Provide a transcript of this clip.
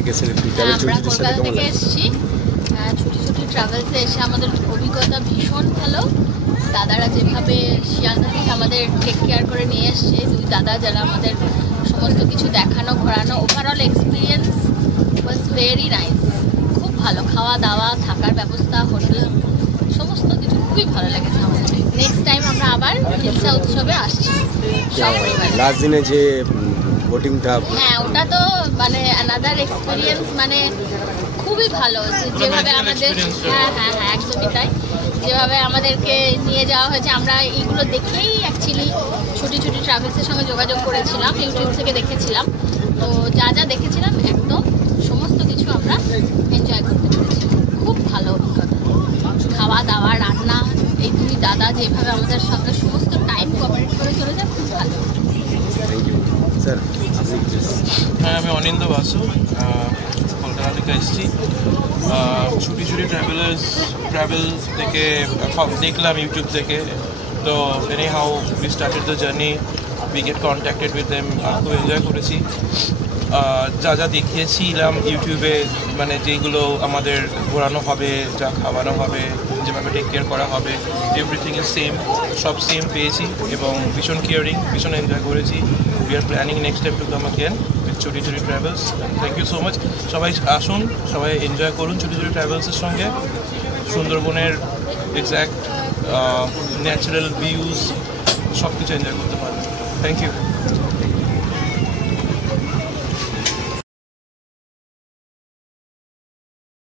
থেকে এসেছেন আমরা কলকাতা থেকে এসেছি ছুটি ছুটি ট্রাভেলসে এসে আমাদের অভিজ্ঞতা ভীষণ ভালো। দাদারা যেভাবে শিয়ালদা থেকে আমাদের টেক কেয়ার করে নিয়ে এসছে, দুই দাদা যারা আমাদের সমস্ত কিছু দেখানো ঘোরানো, overall experience was very nice. খুব ভালো খাওয়া দাওয়া, থাকার ব্যবস্থা, হোটেল, সমস্ত কিছু খুবই ভালো লেগেছে আমাদের। নেক্সট টাইম আমরা আবার হিলসা উৎসবে আসছি সপরিবারে। লাস্ট দিনে যে বোটিংটা, হ্যাঁ ওটা তো মানে অ্যানাদার এক্সপিরিয়েন্স, মানে খুবই ভালো যেভাবে আমাদের, হ্যাঁ হ্যাঁ হ্যাঁ একদমই তাই, যেভাবে আমাদেরকে নিয়ে যাওয়া হয়েছে। আমরা এইগুলো দেখেই অ্যাকচুয়ালি ছুটি ছুটি ট্রাভেলসের সঙ্গে যোগাযোগ করেছিলাম, ইউটিউব থেকে দেখেছিলাম। তো যা যা দেখেছিলাম একদম সমস্ত কিছু আমরা এনজয় করতে পেরেছি। খুব ভালো অভিজ্ঞতা, খাওয়া দাওয়া, রান্না, এই দুই দাদা যেভাবে আমাদের সঙ্গে সমস্ত টাইম কোঅপারেট করে চলেছে, খুব ভালো। Thank you sir. হ্যাঁ, আমি অনিন্দ বাসু, কলকাতা থেকে এসেছি। ছুটি ছুটি ট্রাভেল থেকে দেখলাম ইউটিউব থেকে। তো any how we started the journey, we get contacted with them. খুব এনজয় করেছি। যা যা দেখিয়েছিলাম ইউটিউবে, মানে যেগুলো আমাদের ঘোরানো হবে, যা খাওয়ানো হবে, যেভাবে টেক কেয়ার করা হবে, এভরিথিং ইজ সেম, সব সেম পেয়েছি এবং ভীষণ কেয়ারিং, ভীষণ এনজয় করেছি। We are planning next time to come again with Chhuti Chhuti travels. Thank you so much. সবাই আসুন, সবাই এনজয় করুন ছুটি ছুটি ট্রাভেলসের সঙ্গে। সুন্দরবনের এক্স্যাক্ট ন্যাচারাল ভিউজ সব কিছু এনজয় করতে পারবেন। Thank you.